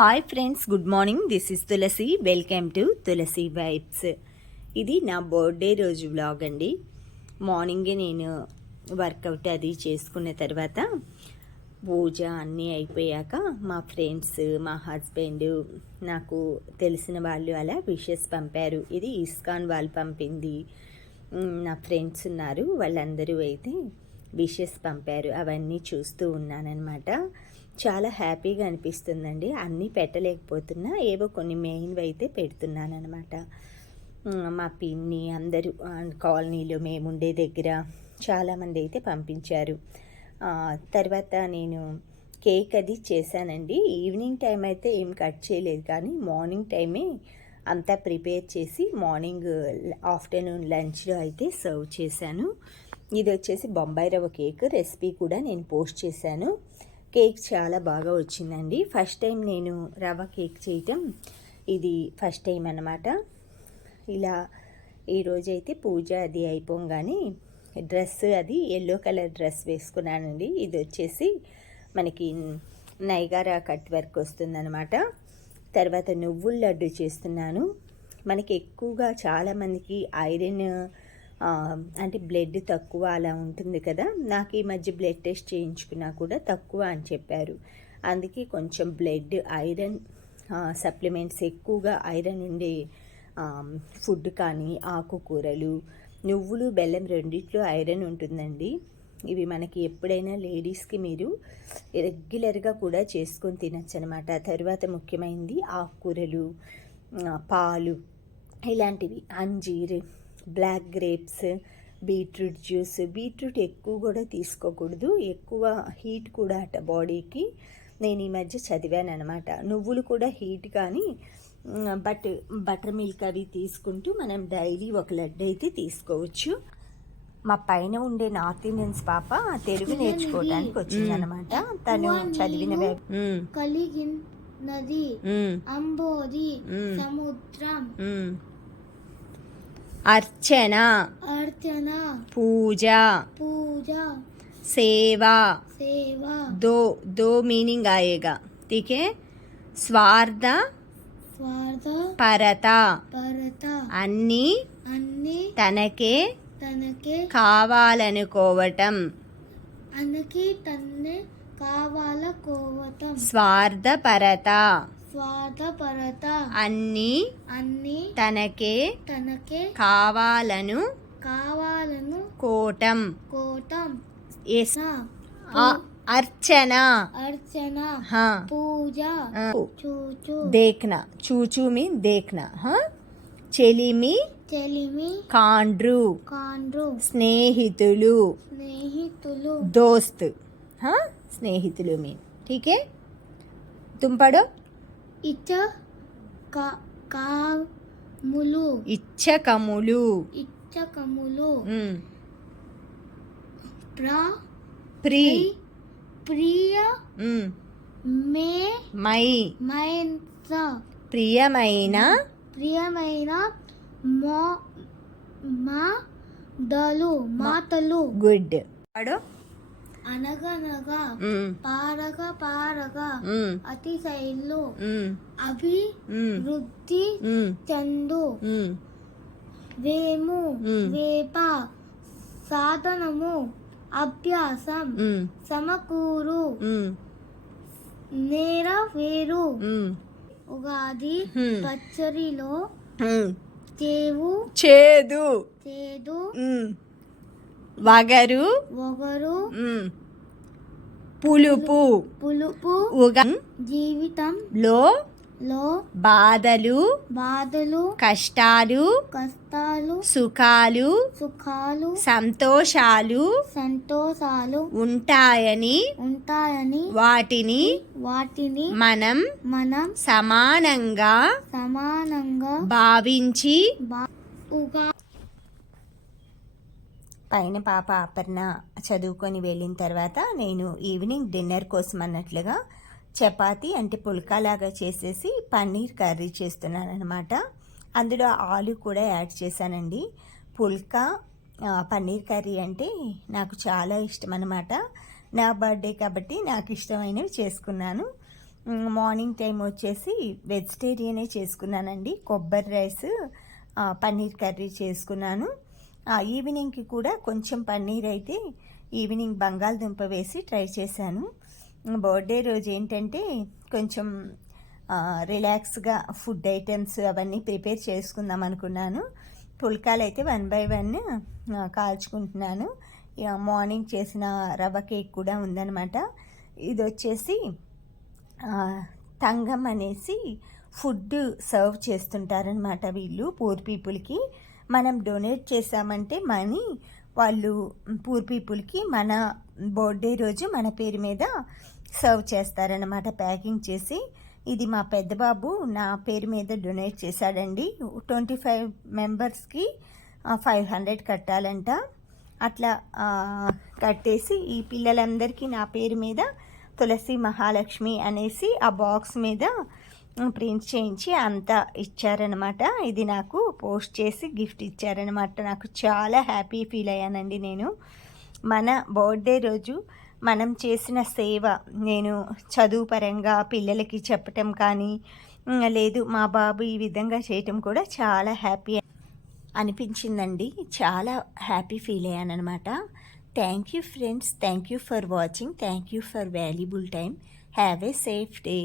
Hi friends, good morning. This is Tulasi. Welcome to Tulasi vibes. ఇది నా birthday రోజు vlog అండి. మార్నింగే నేను వర్కౌట్ అది చేసుకున్న తర్వాత పూజ అన్నీ అయిపోయాక మా ఫ్రెండ్స్, మా హస్బెండ్, నాకు తెలిసిన వాళ్ళు అలా విషెస్ పంపారు. ఇది ఇస్కాన్ వాళ్ళు పంపింది. నా ఫ్రెండ్స్ ఉన్నారు, వాళ్ళందరూ అయితే విషెస్ పంపారు. అవన్నీ చూస్తూ ఉన్నానన్నమాట. చాలా హ్యాపీగా అనిపిస్తుందండి. అన్నీ పెట్టలేకపోతున్నా, ఏవో కొన్ని మెయిన్వి అయితే పెడుతున్నానమాట. మా పిన్ని అందరూ కాలనీలో మేముండే దగ్గర చాలామంది అయితే పంపించారు. తర్వాత నేను కేక్ అది చేశానండి. ఈవినింగ్ టైం అయితే ఏం కట్ చేయలేదు, కానీ మార్నింగ్ టైమే అంతా ప్రిపేర్ చేసి మార్నింగ్ ఆఫ్టర్నూన్ లంచ్లో అయితే సర్వ్ చేశాను. ఇది వచ్చేసి బొంబాయి రవ్వ కేక్ రెసిపీ కూడా నేను పోస్ట్ చేశాను. కేక్ చాలా బాగా వచ్చిందండి. ఫస్ట్ టైం నేను రవ్వ కేక్ చేయటం ఇది ఫస్ట్ టైం అన్నమాట. ఇలా ఈరోజైతే పూజ అది అయిపోగానే డ్రెస్ అది ఎల్లో కలర్ డ్రెస్ వేసుకున్నానండి. ఇది వచ్చేసి మనకి నైగారా కట్ వర్క్ వస్తుందన్నమాట. తర్వాత నువ్వుల లడ్డు చేస్తున్నాను. మనకి ఎక్కువగా చాలామందికి ఐరన్ అంటే బ్లడ్ తక్కువ అలా ఉంటుంది కదా. నాకు ఈ మధ్య బ్లడ్ టెస్ట్ చేయించుకున్నా కూడా తక్కువ అని చెప్పారు. అందుకే కొంచెం బ్లడ్ ఐరన్ సప్లిమెంట్స్, ఎక్కువగా ఐరన్ ఉండే ఫుడ్ కానీ ఆకుకూరలు, నువ్వులు, బెల్లం రెండిట్లో ఐరన్ ఉంటుందండి. ఇవి మనకి ఎప్పుడైనా లేడీస్కి మీరు రెగ్యులర్గా కూడా చేసుకొని తినచ్చు అనమాట. తర్వాత ముఖ్యమైనది ఆకుకూరలు, పాలు, ఇలాంటివి, అంజీర్, black grapes, beetroot juice. Beetroot ఎక్కువ కూడా తీసుకోకూడదు, ఎక్కువ హీట్ కూడా అట బాడీకి. నేను ఈ మధ్య చదివాను అనమాట. నువ్వులు కూడా హీట్, కానీ బటర్ మిల్క్ అవి తీసుకుంటూ మనం డైలీ ఒక లడ్డు అయితే తీసుకోవచ్చు. మా పైన ఉండే నార్త్ ఇండియన్స్ పాప తెలుగు నేర్చుకోవడానికి వచ్చిందనమాట. తను చదివిన నది, అంబోది, సముద్రం, अर्चना, अर्चना, पूजा, पूजा, सेवा. सेवा, दो मीनिंग आएगा, ठीक है. स्वार्थ, स्वार्थ, परता, परता, अन्नी, अन्नी, तनके, तनके, కావాలనుకోవటం, అన్నకి తన్నే కావాలనుకోవటం, స్వార్థపరత, స్వార్థపరత, అన్ని తనకే కావాలను కోటం. अर्चना, अर्चना, हाँ, पूजा, चूचू, देखना. चूचू मीन देखना. हाँ. చెలిమి, చెలిమి, కాండ్రు, కాండ్రు, స్నేహితులు, స్నేహితులు, दोस्त. हाँ, स्नेहितुलु में, ठीक है. तुम पढ़ो. ఇచ్చకములు, ఇచ్చకములు, ఇచ్చకములు, ప్రియ, మై, ప్రియమైన, ప్రియమైన, మాటలు. గుడ్. పడో. అనగనగా, పారగా పారగా, అతిశైలు, అభివృద్ధి చెందు, వేము, వేప, సాధనము, అభ్యాసం, సమకూరు, నెరవేరు. ఉగాది పచ్చడిలో చేదు, వగరు, పులుపు, జీవితంలో బాధలు, కష్టాలు, సుఖాలు, సంతోషాలు ఉంటాయని వాటిని మనం సమానంగా భావించి. పైన పాప అపర్ణ చదువుకొని వెళ్ళిన తర్వాత నేను ఈవినింగ్ డిన్నర్ కోసం అన్నట్లుగా చపాతీ అంటే పుల్కాలాగా చేసేసి పన్నీర్ కర్రీ చేస్తున్నాను అనమాట. అందులో ఆలు కూడా యాడ్ చేశానండి. పుల్కా పన్నీర్ కర్రీ అంటే నాకు చాలా ఇష్టం అనమాట. నా బర్త్డే కాబట్టి నాకు ఇష్టమైనవి చేసుకున్నాను. మార్నింగ్ టైం వచ్చేసి వెజిటేరియనే చేసుకున్నానండి. కొబ్బరి రైస్, పన్నీర్ కర్రీ చేసుకున్నాను. ఈవినింగ్కి కూడా కొంచెం పన్నీర్ అయితే ఈవినింగ్ బంగాళదుంప వేసి ట్రై చేశాను. బర్త్డే రోజు ఏంటంటే కొంచెం రిలాక్స్గా ఫుడ్ ఐటమ్స్ అవన్నీ ప్రిపేర్ చేసుకుందాం అనుకున్నాను. పుల్కాలు అయితే 1 by 1 కాల్చుకుంటున్నాను. మార్నింగ్ చేసిన రవ్వ కేక్ కూడా ఉందన్నమాట. ఇది వచ్చేసి తంగం అనేసి ఫుడ్ సర్వ్ చేస్తుంటారనమాట వీళ్ళు పూర్ పీపుల్కి. మనం డొనేట్ చేసామంటే మనీ వాళ్ళు పూర్ పీపుల్కి మన బర్త్డే రోజు మన పేరు మీద సర్వ్ చేస్తారనమాట ప్యాకింగ్ చేసి. ఇది మా పెద్ద బాబు నా పేరు మీద డొనేట్ చేశాడండి. 25 మెంబర్స్కి 500 కట్టాలంట. అట్లా కట్టేసి ఈ పిల్లలందరికీ నా పేరు మీద తులసి మహాలక్ష్మి అనేసి ఆ బాక్స్ మీద ప్రింట్ చేయించి అంతా ఇచ్చారనమాట. ఇది నాకు పోస్ట్ చేసి గిఫ్ట్ ఇచ్చారనమాట. నాకు చాలా హ్యాపీ ఫీల్ అయ్యానండి నేను. మన బర్త్డే రోజు మనం చేసిన సేవ నేను చదువు పరంగా పిల్లలకి చెప్పటం కానీ లేదు మా బాబు ఈ విధంగా చేయటం కూడా చాలా హ్యాపీ అనిపించిందండి. చాలా హ్యాపీ ఫీల్ అయ్యాను అనమాట. Thank you friends, thank you for watching, thank you for valuable time. Have a safe day.